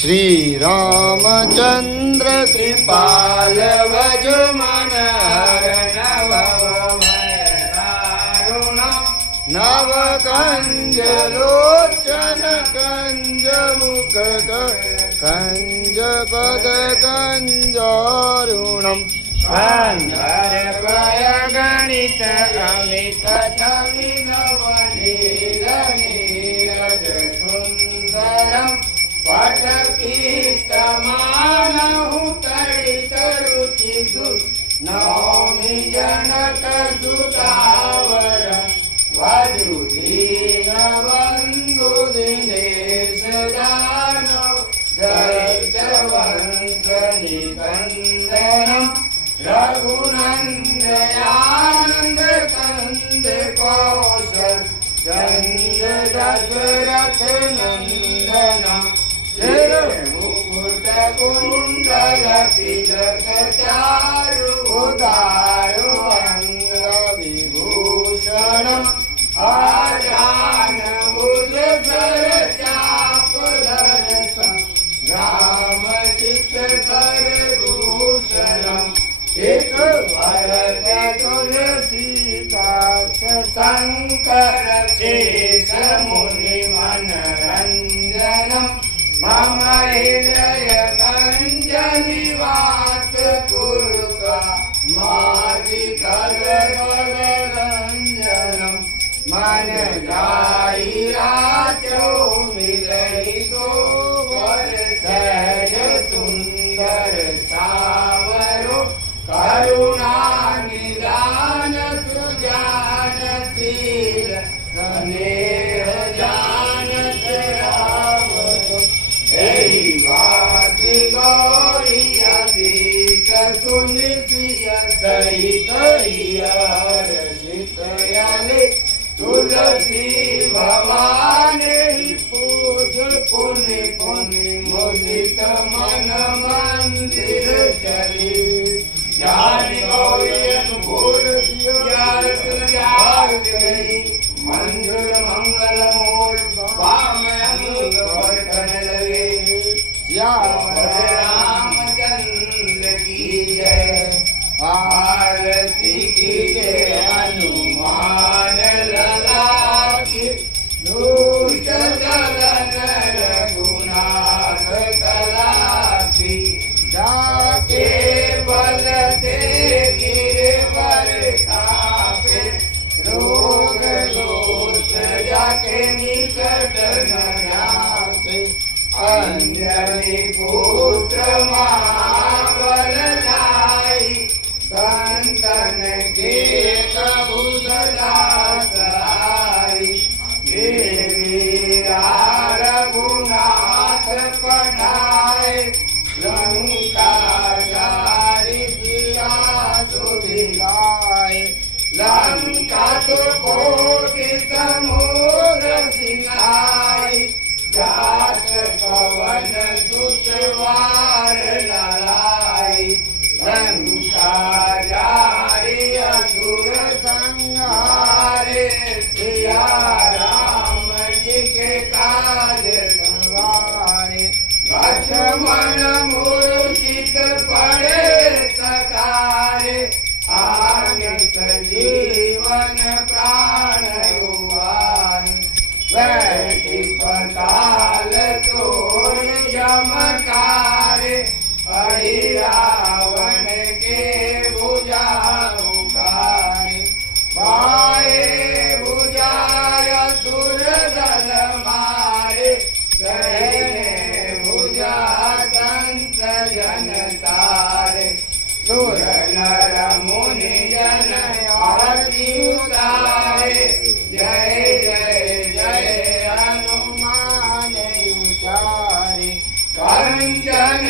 श्री रामचंद्र कृपाल भज मन हर नव कंज लोचन कंज मुख कंज पद कंजारुणम गंधर्वय गणित अमित छवि नवनील नीरज सुंदरम पटपीतमानहु तडित रुचि नौमि जनक सुतावर वज्रुदीन बंधु दिनेश दानव दैत्य वंश निकंदनम रघुनंदयानंद कंद कौशल चंद दशरथ नंदनम सिर मुकुट कुंडल तिलक चारु उदारु अंग विभूषणम आजान भुज धर चाप दर्शन राम चित कर भूषणम एक भरत तुलसीता शंकर शेष मुनि मनरंजनम मम हृदय कंज निवास कुरुका माधि कलरंजनम मन जाई राजो मिलई तो वर सहज सुंदर सावरो करुणा निदान सुजान शील स्नेह जानत रावतो एहि वाति गौरी अतीत सुनिसिय सहित हर्षित यले तुलसी भवानी पूज पुनि पुनि मुदित मन मंदिर चली जानी गौरी अनुकूल जार गई मंजुल मंगल मूल वाम अंग वर्धन लगे रामचंद्र की जय आरती की जय हनुमान लला की दुष्ट दलन रघुनाथ कला की जाके बल से गिरवर कापे रोग दोष जाके निकट न जाके अंजनी पुत्र महाबल लाई संतन के कबू सदा सहाय देवी रघुनाथ पढ़ाए लंका जारी सिया सुधिलाए लंका तो कोटि समुद्र सिंगाई जात पवन सुतवार लड़ाई लंका जारी असुर संहारे सिया राम जी के काज संवारे लक्ष्मण मूर्छित पड़े सकारे आगे सजीवन प्राण हुआरे बैठी पताल तोड़ यमकारे हरि रावण के भुजा उखारे पाए भुजाय असुर दल मारे सहने भुजा संत जन तारे सुर नर मुनि जन आरती उतारे जय जय जय हनुमान उचारे कंचन